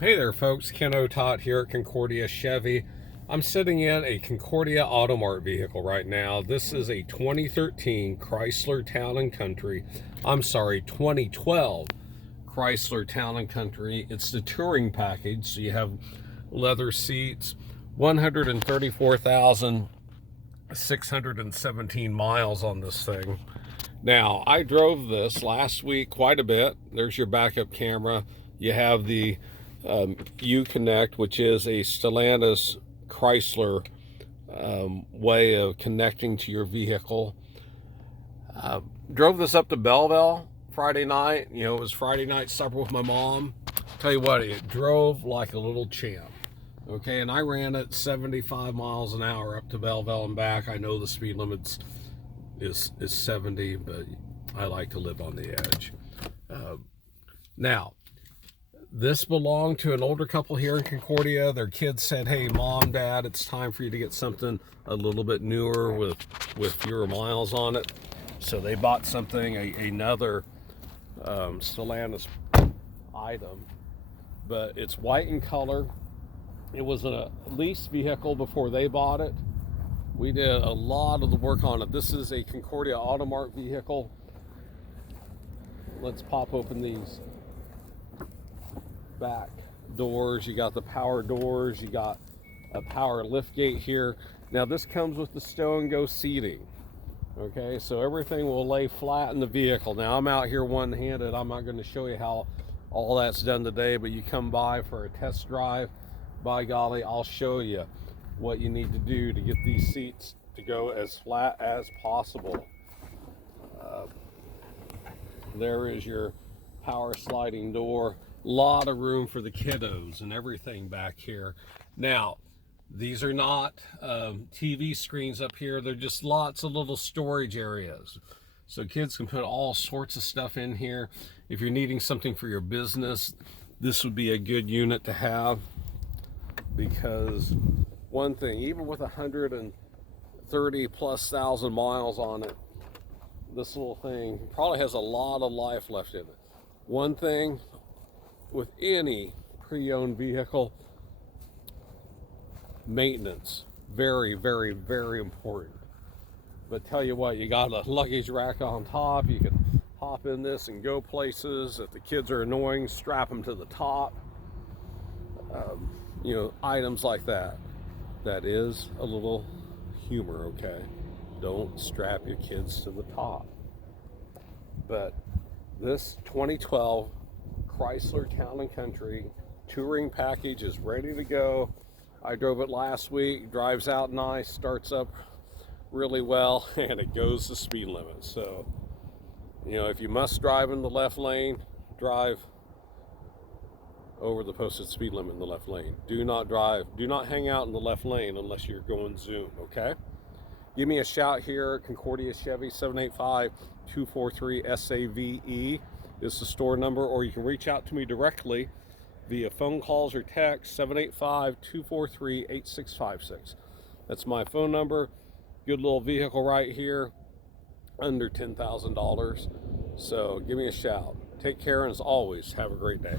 Hey there folks, Kent Otott here at Concordia Chevy. I'm sitting in a Concordia Auto Mart vehicle right now. This is a 2013 Chrysler Town & Country. 2012 Chrysler Town & Country. It's the touring package, so you have leather seats, 134,617 miles on this thing. Now, I drove this last week quite a bit. There's your backup camera. You have the Uconnect, which is a Stellantis Chrysler way of connecting to your vehicle. Drove this up to Belleville Friday night. You know, it was Friday night supper with my mom. Tell you what, it drove like a little champ. Okay, and I ran at 75 miles an hour up to Belleville and back. I know the speed limit is 70, but I like to live on the edge. Now, this belonged to an older couple here in Concordia. Their kids said, hey, Mom, Dad, it's time for you to get something a little bit newer with fewer miles on it. So they bought something, another Stellantis item, but it's white in color. It was a lease vehicle before they bought it. We did a lot of the work on it. This is a Concordia Auto Mart vehicle. Let's pop open these back doors. You got the power doors, you got a power lift gate here. Now this comes with the stow and go seating. Okay, so everything will lay flat in the vehicle. Now I'm out here one-handed. I'm not going to show you how all that's done today, but you come by for a test drive, by golly, I'll show you what you need to do to get these seats to go as flat as possible. There is your power sliding door. Lot of room for the kiddos and everything back here. Now, these are not TV screens up here. They're just lots of little storage areas. So kids can put all sorts of stuff in here. If you're needing something for your business, this would be a good unit to have, because one thing, even with 130,000+ miles on it, this little thing probably has a lot of life left in it. One thing with any pre-owned vehicle, maintenance, very, very, very important. But tell you what, you got a luggage rack on top. You can hop in this and go places. If the kids are annoying, strap them to the top. You know, items like that. That is a little humor, okay? Don't strap your kids to the top. But this 2012 Chrysler Town & Country touring package is ready to go. I drove it last week. Drives out nice, starts up really well, and it goes the speed limit. So, you know, if you must drive in the left lane, drive over the posted speed limit in the left lane. Do not hang out in the left lane unless you're going zoom, okay? Give me a shout here at Concordia Chevy. 785-243-SAVE is the store number, or you can reach out to me directly via phone calls or text. 785-243-8656. That's my phone number. Good little vehicle right here, under $10,000. So give me a shout. Take care, and as always, have a great day.